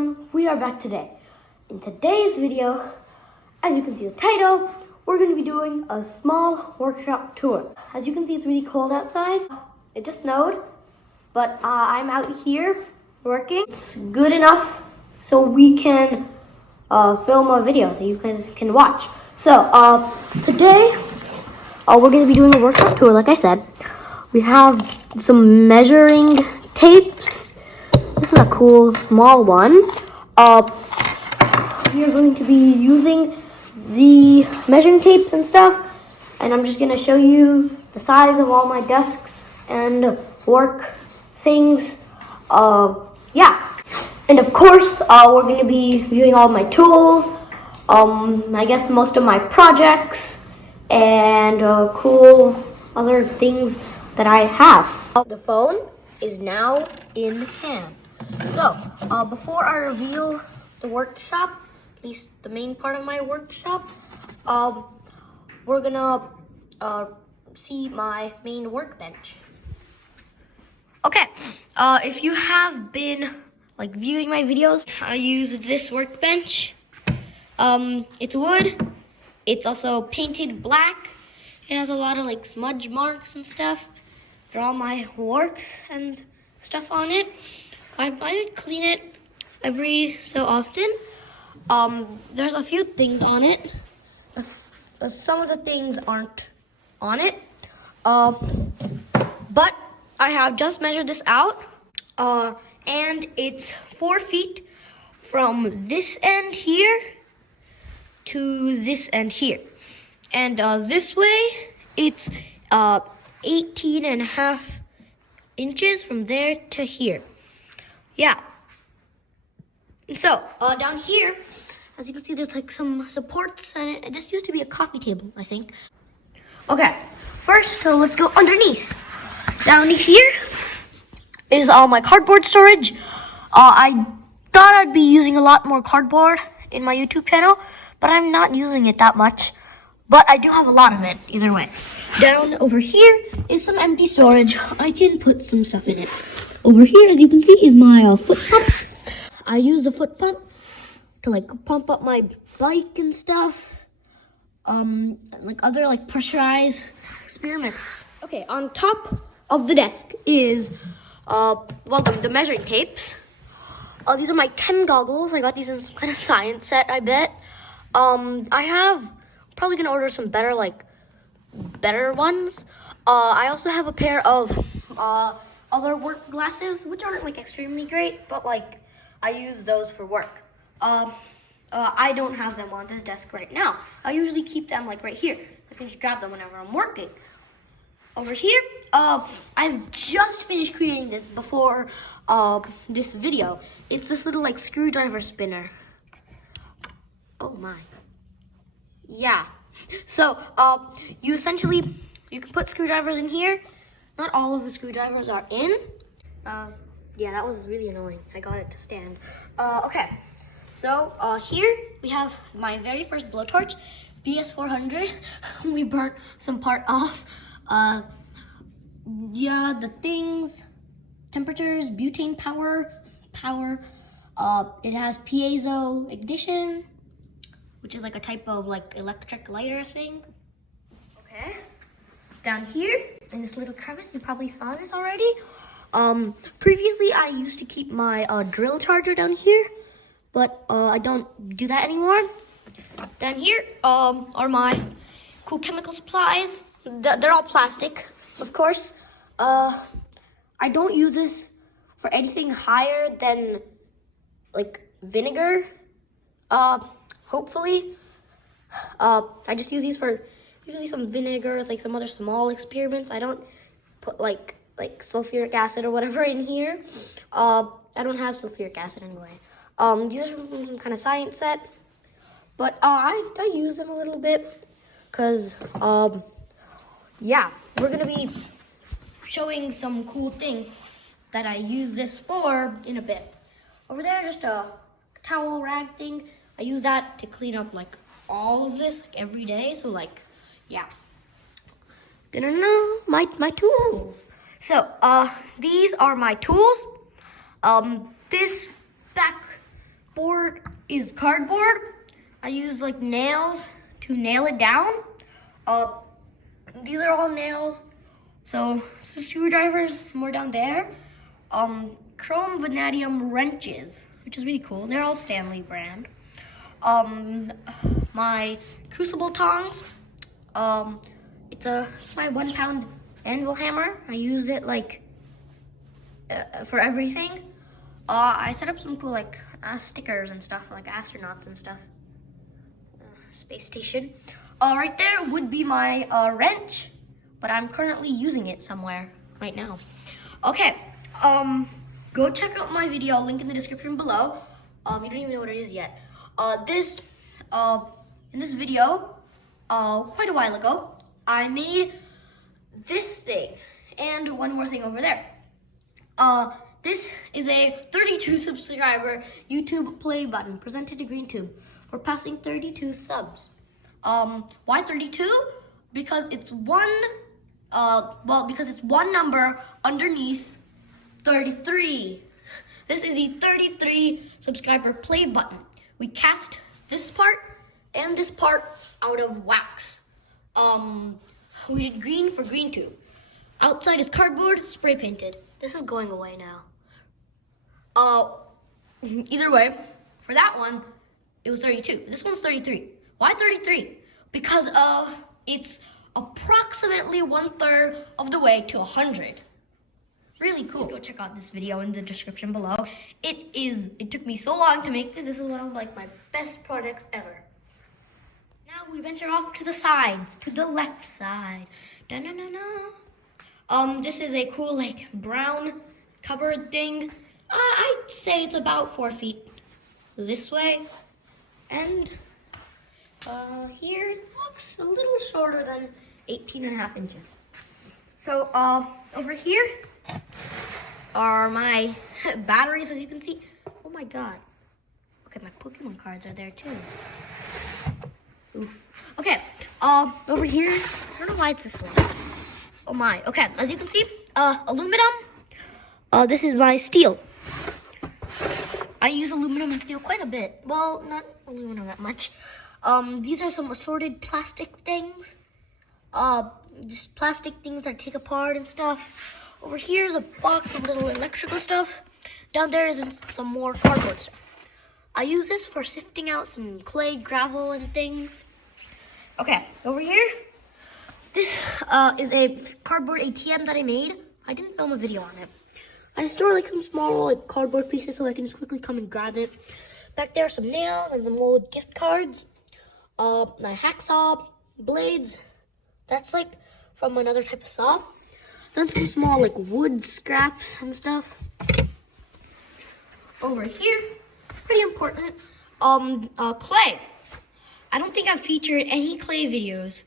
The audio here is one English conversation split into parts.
everyone, we are back today. In today's video, as you can see the title, we're going to be doing a small workshop tour. As you can see, it's really cold outside. It just snowed, but I'm out here working. It's good enough so we can film a video so you guys can watch. So today, we're going to be doing a workshop tour, like I said. We have some measuring tapes. This is a cool small one. We are going to be using the measuring tapes and stuff, and I'm just going to show you the size of all my desks and work things. Yeah, and of course we're going to be viewing all my tools, I guess most of my projects, and cool other things that I have. The phone is now in hand. So, before I reveal the workshop, at least the main part of my workshop, we're gonna see my main workbench. Okay, if you have been viewing my videos, I use this workbench. It's wood. It's also painted black. It has a lot of smudge marks and stuff. They're all my work and stuff on it. I clean it every so often. There's a few things on it. Some of the things aren't on it. But I have just measured this out. And it's 4 feet from this end here to this end here. And this way, it's 18.5 inches from there to here. Yeah. So, down here, as you can see, there's some supports, and this used to be a coffee table, I think. Okay, first, so let's go underneath. Down here is all my cardboard storage. I thought I'd be using a lot more cardboard in my YouTube channel, but I'm not using it that much. But I do have a lot of it, either way. Down over here is some empty storage. I can put some stuff in it. Over here, as you can see, is my foot pump. I use the foot pump to pump up my bike and stuff. Other pressurized experiments. Okay, on top of the desk is the measuring tapes. These are my chem goggles. I got these in some kind of science set, I bet. Probably gonna order some better ones. I also have a pair of other work glasses, which aren't extremely great, but I use those for work. I don't have them on this desk right now. I usually keep them right here. I can just grab them whenever I'm working. Over here, I've just finished creating this before this video. It's this little screwdriver spinner. Oh my. Yeah. So, you can put screwdrivers in here. Not all of the screwdrivers are in. Yeah, that was really annoying. I got it to stand. Okay. So, here we have my very first blowtorch, BS400. We burnt some part off. Yeah, the things, temperatures, butane power. It has piezo ignition, which is a type of electric lighter thing. Okay. Down here in this little crevice, you probably saw this already. Previously I used to keep my drill charger down here, but I don't do that anymore. Down here are my cool chemical supplies. They're all plastic, of course. I don't use this for anything higher than vinegar. Hopefully. I just use these for usually some vinegar, some other small experiments. I don't put sulfuric acid or whatever in here. I don't have sulfuric acid anyway. These are from some kind of science set, but I use them a little bit because yeah, we're gonna be showing some cool things that I use this for in a bit. Over there, just a towel rag thing. I use that to clean up all of this every day. So yeah. Gonna know my tools. So these are my tools. This back board is cardboard. I use like nails to nail it down. These are all nails. So screwdrivers, more down there. Chrome vanadium wrenches, which is really cool. They're all Stanley brand. My crucible tongs. It's my 1 pound anvil hammer. I use it like for everything. I set up some cool like stickers and stuff, like astronauts and stuff. Space station. Right there would be my wrench, but I'm currently using it somewhere right now. Okay, go check out my video, link in the description below. You don't even know what it is yet. In this video, quite a while ago, I made this thing and one more thing over there. This is a 32 subscriber YouTube play button presented to GreenTube for passing 32 subs. Why 32? Because it's because it's one number underneath 33. This is a 33 subscriber play button. We cast this part and this part out of wax. We did green for GreenTube. Outside is cardboard, spray painted. This is going away now. Either way, for that one, it was 32. This one's 33. Why 33? Because it's approximately 1/3 of the way to 100. Really cool. Go check out this video in the description below. It took me so long to make this. This is one of like my best products ever. Now we venture off to the sides, to the left side. This is a cool like brown cupboard thing. I'd say it's about 4 feet this way. And here it looks a little shorter than 18.5 inches. So over here are my batteries, as you can see. Oh my god. Okay, my Pokemon cards are there too. Oof. Okay, over here, I don't know why it's this way. Oh my, okay, as you can see, aluminum. This is my steel. I use aluminum and steel quite a bit. Well, not aluminum that much. These are some assorted plastic things. Just plastic things that I take apart and stuff. Over here is a box of little electrical stuff. Down there is some more cardboard stuff. I use this for sifting out some clay, gravel, and things. Okay, over here, this is a cardboard ATM that I made. I didn't film a video on it. I store like some small like cardboard pieces so I can just quickly come and grab it. Back there are some nails and some old gift cards. My hacksaw, blades. That's like from another type of saw. Then some small like wood scraps and stuff. Over here, pretty important, clay. I don't think I've featured any clay videos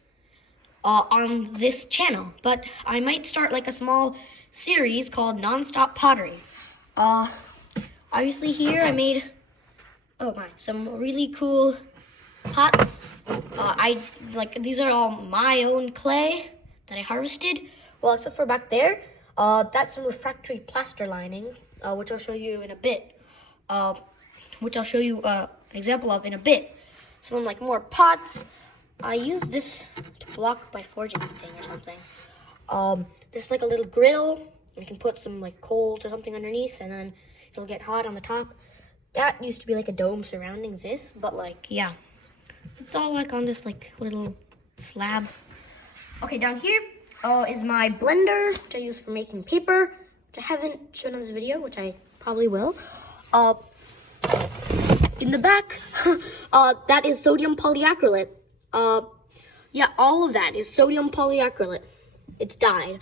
on this channel, but I might start like a small series called Nonstop Pottery. Obviously here I made, some really cool pots. These are all my own clay that I harvested. Well, except for back there, that's some refractory plaster lining, which I'll show you in a bit. Which I'll show you an example of in a bit. Some like more pots. I use this to block my forging thing or something. This is like a little grill. You can put some like coals or something underneath, and then it'll get hot on the top. That used to be like a dome surrounding this, but like, yeah. It's all like on this like little slab. Okay, down here is my blender, which I use for making paper, which I haven't shown in this video, which I probably will. In the back, that is sodium polyacrylate. Yeah, all of that is sodium polyacrylate. It's dyed.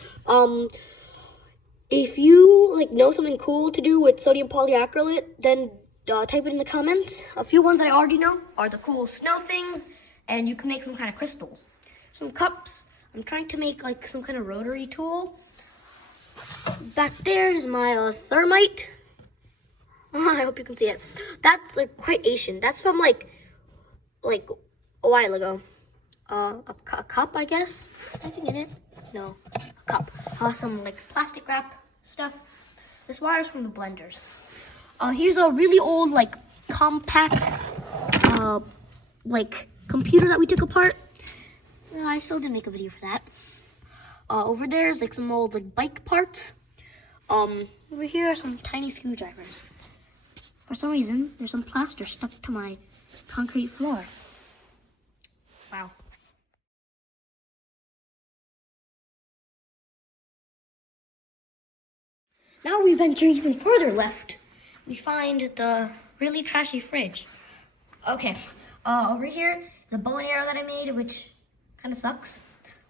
If you like know something cool to do with sodium polyacrylate, then type it in the comments. A few ones I already know are the cool snow things, and you can make some kind of crystals. Some cups. I'm trying to make like some kind of rotary tool. Back there is my thermite. I hope you can see it. That's like quite Asian. That's from like a while ago. A cup, I guess. Anything in it? No, a cup. Some like plastic wrap stuff. This wire is from the blenders. Here's a really old like compact, like computer that we took apart. I still didn't make a video for that. Over there's like some old like bike parts. Over here are some tiny screwdrivers. For some reason, there's some plaster stuck to my concrete floor. Wow. Now we venture even further left. We find the really trashy fridge. Okay, over here is a bow and arrow that I made, which kind of sucks.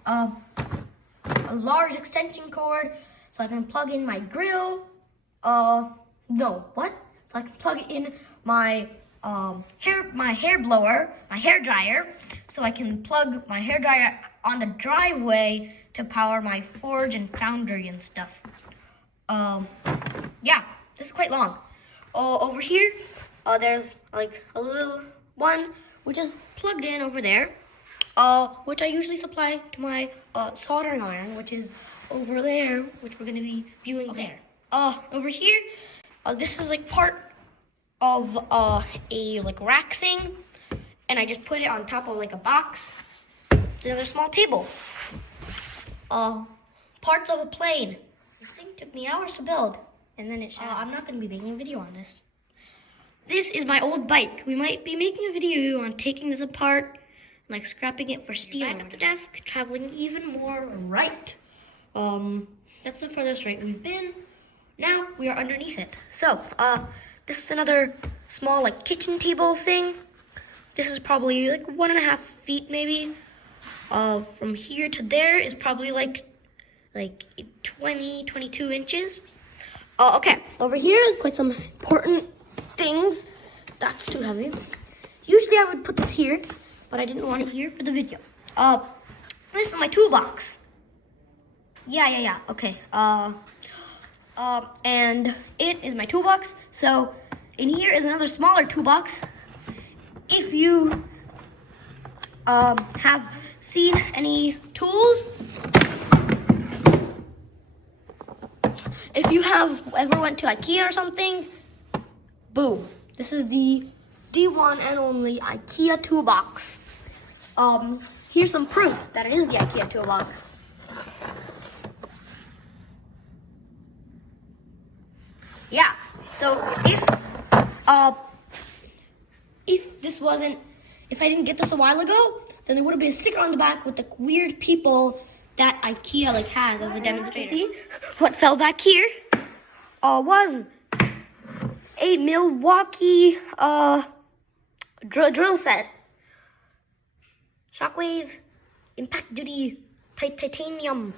A large extension cord so I can plug in my grill. So I can plug in my hair blower, my hair dryer, so I can plug my hair dryer on the driveway to power my forge and foundry and stuff. Yeah, this is quite long. Over here, there's like a little one which is plugged in over there, which I usually supply to my soldering iron, which is over there, which we're going to be viewing there. Over here, this is like part of a like rack thing, and I just put it on top of like a box. It's another small table. Parts of a plane. This thing took me hours to build, and then it shattered. I'm not going to be making a video on this. This is my old bike. We might be making a video on taking this apart, like scrapping it for steel. Back up the desk, traveling even more right. That's the furthest right we've been. Now we are underneath it. So, this is another small like kitchen table thing. This is probably like 1.5 feet maybe. From here to there is probably like 20, 22 inches. Okay, over here is quite some important things. That's too heavy. Usually I would put this here, but I didn't want it here for the video. This is my toolbox. Yeah, okay. And it is my toolbox. So in here is another smaller toolbox. If you have seen any tools, if you have ever went to IKEA or something, boom. This is the one and only IKEA toolbox. Here's some proof that it is the IKEA toolbox. Yeah, so if I didn't get this a while ago, then there would have been a sticker on the back with the weird people that IKEA like has as a demonstrator. See, what fell back here was a Milwaukee drill set. Shockwave impact duty titanium.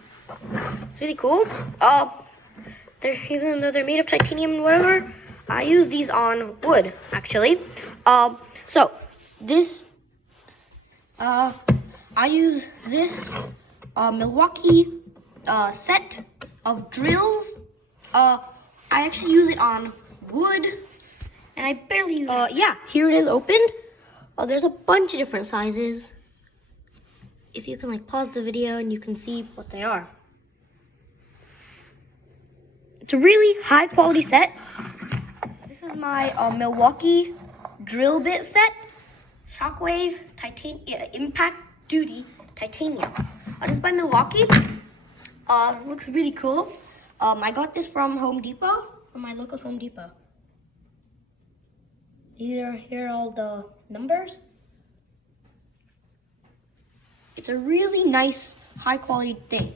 It's really cool. Even though they're made of titanium and whatever, I use these on wood, actually. So, this, I use this Milwaukee set of drills. I actually use it on wood, and I barely use it. Yeah, here it is opened. There's a bunch of different sizes. If you can like pause the video and you can see what they are. It's a really high quality set. This is my Milwaukee drill bit set. Shockwave impact duty titanium. This is by Milwaukee. Looks really cool. I got this from Home Depot, from my local Home Depot. Here are all the numbers. It's a really nice, high quality thing.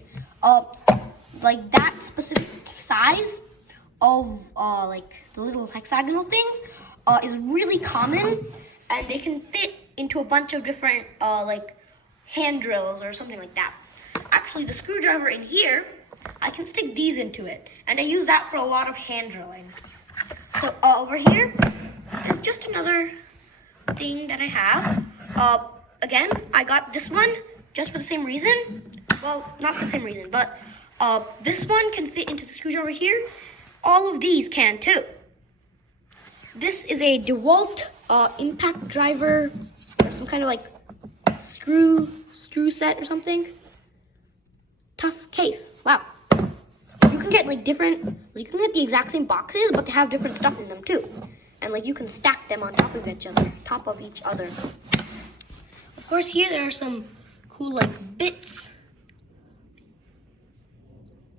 Like that specific size of like the little hexagonal things is really common, and they can fit into a bunch of different like hand drills or something like that. Actually, the screwdriver in here, I can stick these into it, and I use that for a lot of hand drilling. So over here is just another thing that I have. Again, I got this one just for the same reason. Well, not the same reason, but this one can fit into the screwdriver here. All of these can too. This is a DeWalt impact driver, or some kind of like screw set or something. Tough case. Wow. You can get like different. You can get the exact same boxes, but they have different stuff in them too. and like you can stack them on top of each other. Of course, here there are some cool like bits.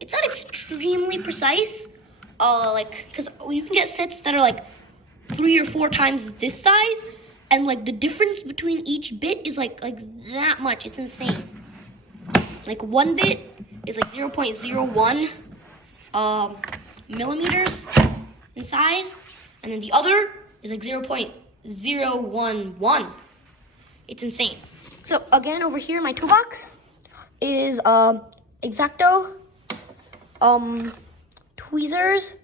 It's not extremely precise, because you can get sets that are like 3 or 4 times this size, and like the difference between each bit is like that much. It's insane. Like one bit is like 0.01 millimeters in size, and then the other is like 0.011. It's insane. So again, over here, my toolbox is X-Acto, tweezers,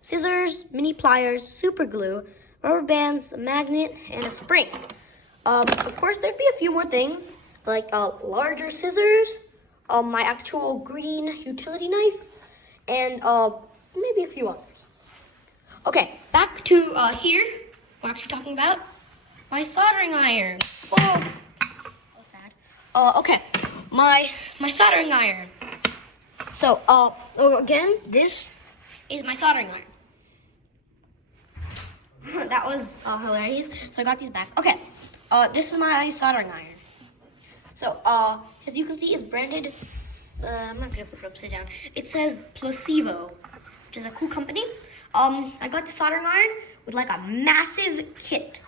scissors, mini pliers, super glue, rubber bands, a magnet, and a spring. Of course, there'd be a few more things, like larger scissors, my actual green utility knife, and maybe a few others. Okay, back to here. We're actually talking about my soldering iron. Oh, that was sad. Okay, my soldering iron. So, again, this is my soldering iron. That was hilarious. So I got these back. Okay, this is my soldering iron. So, as you can see, it's branded. I'm not gonna flip it upside down. It says Placebo, which is a cool company. I got the soldering iron with like a massive kit.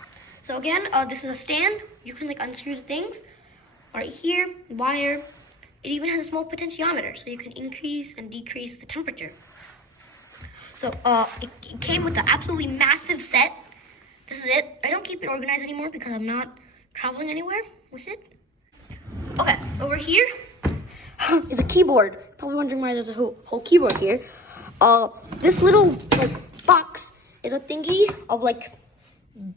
So again, this is a stand. You can like unscrew the things. Right here, wire. It even has a small potentiometer, so you can increase and decrease the temperature. So it came with an absolutely massive set. This is it. I don't keep it organized anymore because I'm not traveling anywhere with it. Okay, over here is a keyboard. Probably wondering why there's a whole keyboard here. This little like box is a thingy of like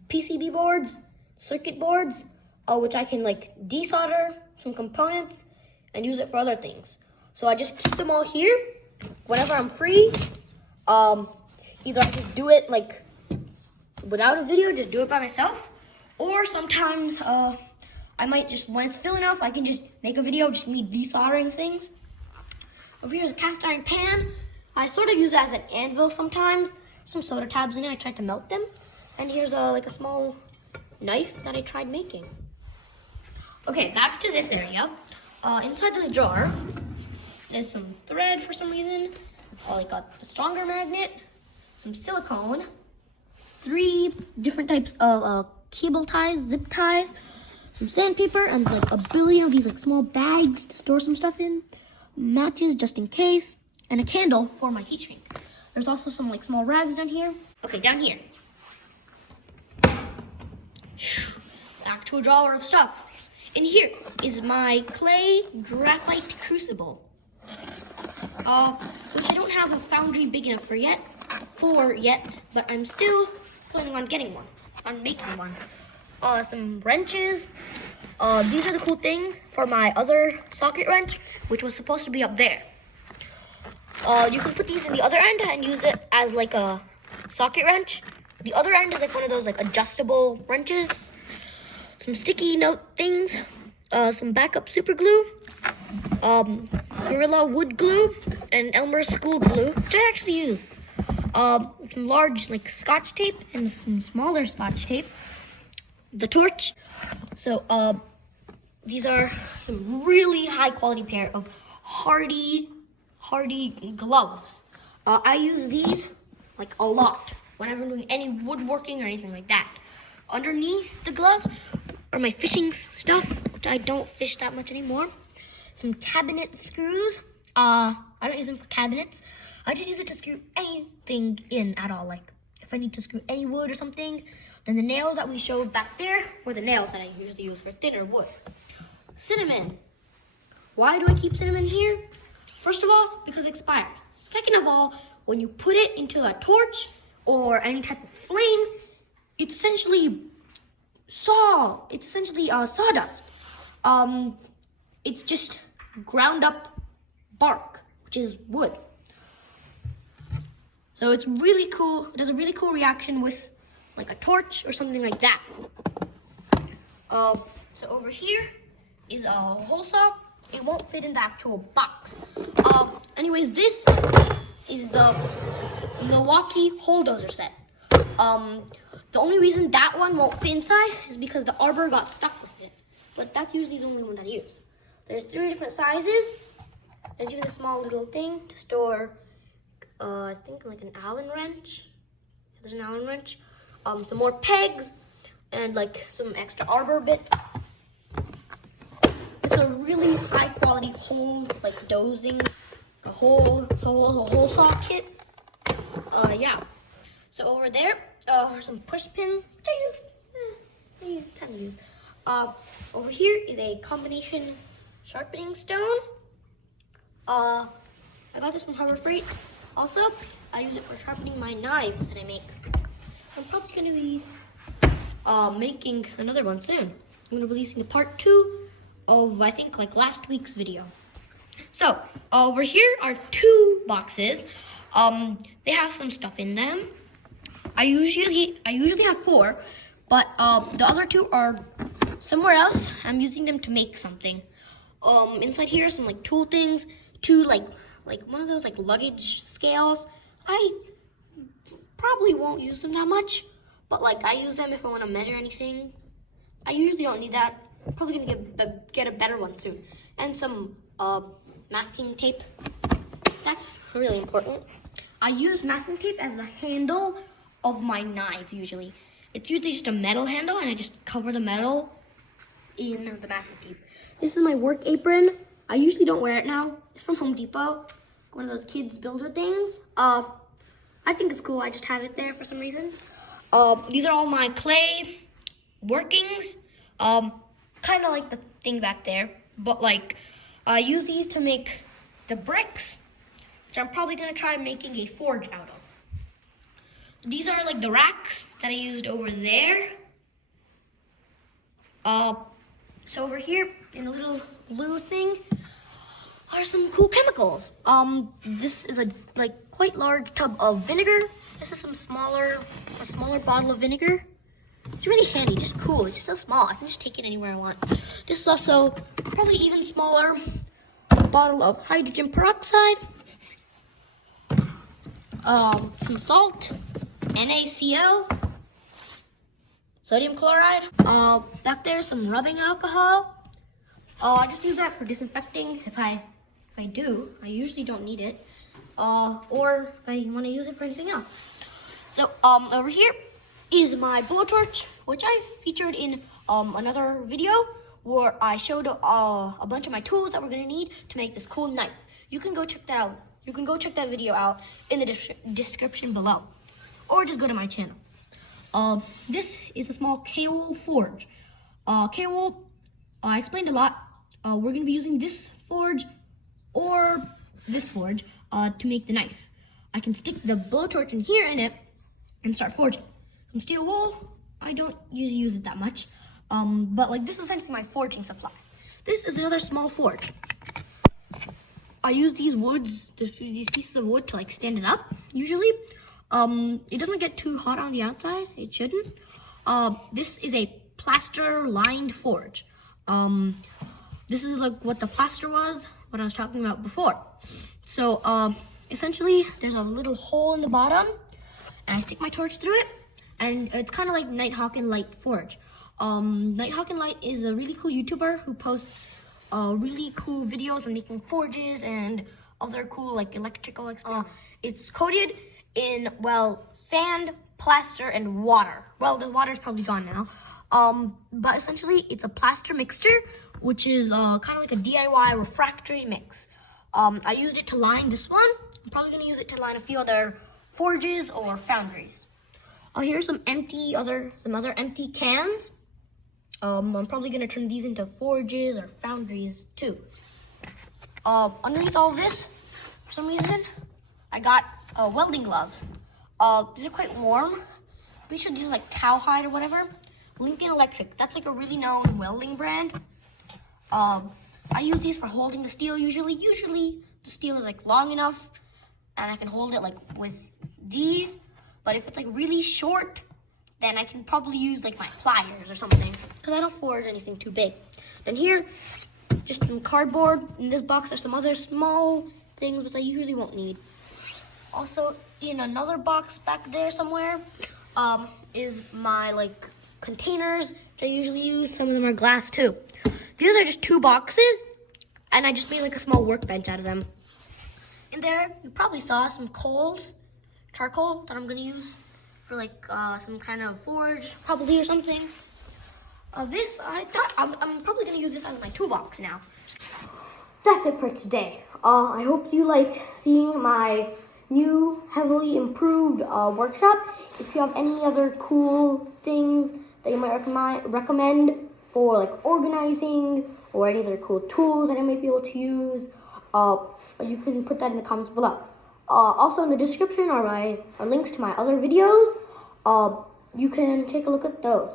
PCB boards, circuit boards, which I can like desolder some components and use it for other things. So I just keep them all here. Whenever I'm free, either I just do it like without a video, just do it by myself, or sometimes I might just, when it's filling up, I can just make a video just me desoldering things. Over here is a cast iron pan. I sort of use it as an anvil sometimes. Some soda tabs in it, I tried to melt them. And here's like a small knife that I tried making. Okay, back to this area. Inside this jar, there's some thread for some reason. I got a stronger magnet, some silicone, 3 different types of cable ties, zip ties, some sandpaper, and like a billion of these like small bags to store some stuff in, matches just in case, and a candle for my heat shrink. There's also some like small rags down here. Okay, down here. Back to a drawer of stuff. In here is my clay graphite crucible, which I don't have a foundry big enough for yet, but I'm still planning on getting one, on making one. Some wrenches. These are the cool things for my other socket wrench, which was supposed to be up there. You can put these in the other end and use it as like a socket wrench. The other end is like one of those like adjustable wrenches. Some sticky note things, some backup super glue, Gorilla wood glue, and Elmer's school glue, which I actually use. Some large like scotch tape and some smaller scotch tape. The torch. So these are some really high quality pair of hardy gloves. I use these like a lot whenever I'm doing any woodworking or anything like that. Underneath the gloves are my fishing stuff, which I don't fish that much anymore. Some cabinet screws. I don't use them for cabinets. I just use it to screw anything in at all. Like if I need to screw any wood or something, then the nails that we showed back there were the nails that I usually use for thinner wood. Cinnamon. Why do I keep cinnamon here? First of all, because it expired. Second of all, when you put it into a torch or any type of flame, it's essentially sawdust. It's just ground up bark, which is wood. So it's really cool. It does a really cool reaction with like a torch or something like that. So over here is a hole saw. It won't fit in the actual box. Anyways, this is the Milwaukee Bulldozer set. The only reason that one won't fit inside is because the arbor got stuck with it. But that's usually the only one that I use. There's 3 different sizes. There's even a small little thing to store, I think like an Allen wrench. There's an Allen wrench. Some more pegs and like some extra arbor bits. It's a really high quality whole like dozing, a whole saw kit. Yeah. So over there are some push pins, which I kind of use. Over here is a combination sharpening stone. I got this from Harbor Freight. Also, I use it for sharpening my knives that I make. I'm probably gonna be making another one soon. I'm gonna be releasing the part 2 of I think like last week's video. So over here are 2 boxes. They have some stuff in them. I usually have 4, but the other 2 are somewhere else. I'm using them to make something. Inside here are some like tool things, 2 like one of those like luggage scales. I probably won't use them that much, but like I use them if I want to measure anything. I usually don't need that. I'm probably gonna get a better one soon. And some masking tape. That's really important. I use masking tape as the handle of my knives usually. It's usually just a metal handle and I just cover the metal in the masking tape. This is my work apron. I usually don't wear it now. It's from Home Depot. One of those kids builder things. I think it's cool. I just have it there for some reason. These are all my clay workings. Kind of like the thing back there, but like I use these to make the bricks, which I'm probably gonna try making a forge out of. These are like the racks that I used over there. So over here in a little blue thing are some cool chemicals. This is a like quite large tub of vinegar. This is a smaller bottle of vinegar. It's really handy, just cool. It's just so small. I can just take it anywhere I want. This is also probably even smaller bottle of hydrogen peroxide. Some salt, NaCl, sodium chloride. Back there, some rubbing alcohol. I just use that for disinfecting. If I do, I usually don't need it. Or if I want to use it for anything else. So over here is my blowtorch, which I featured in another video where I showed a bunch of my tools that we're gonna need to make this cool knife. You can go check that out. You can go check that video out in the description below, or just go to my channel. This is a small Kawool forge. Kawool, I explained a lot. We're gonna be using this forge or this forge to make the knife. I can stick the blowtorch in here in it and start forging. Some steel wool, I don't usually use it that much, but like this is essentially my forging supply. This is another small forge. I use these pieces of wood to like stand it up, usually. It doesn't get too hot on the outside, it shouldn't. This is a plaster lined forge. This is like what the plaster was, what I was talking about before. So essentially there's a little hole in the bottom and I stick my torch through it. And it's kind of like Nighthawk and Light Forge. Nighthawk and Light is a really cool YouTuber who posts really cool videos on making forges and other cool like electrical. It's coated in, well, sand, plaster, and water. Well, the water's probably gone now. But essentially it's a plaster mixture, which is kind of like a DIY refractory mix. I used it to line this one. I'm probably gonna use it to line a few other forges or foundries. Here's some other empty cans. I'm probably gonna turn these into forges or foundries too. Underneath all of this, for some reason, I got welding gloves. These are quite warm. Pretty sure these are like cowhide or whatever. Lincoln Electric, that's like a really known welding brand. I use these for holding the steel usually. Usually the steel is like long enough and I can hold it like with these. But if it's like really short, then I can probably use like my pliers or something, because I don't forge anything too big. Then here, just some cardboard. In this box are some other small things which I usually won't need. Also, in another box back there somewhere, is my like containers which I usually use. Some of them are glass too. These are just 2 boxes, and I just made like a small workbench out of them. In there, you probably saw some coals, charcoal that I'm gonna use for like some kind of forge, probably, or something. This, I thought, I'm probably gonna use this as my toolbox now. That's it for today. I hope you like seeing my new, heavily improved workshop. If you have any other cool things that you might recommend for like organizing, or any other cool tools that I might be able to use, you can put that in the comments below. Also in the description are links to my other videos. You can take a look at those.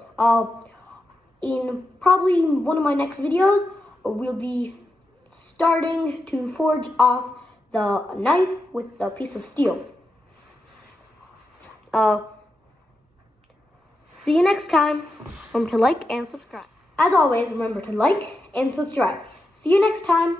In probably one of my next videos, we'll be starting to forge off the knife with the piece of steel. See you next time. Remember to like and subscribe. As always, remember to like and subscribe. See you next time.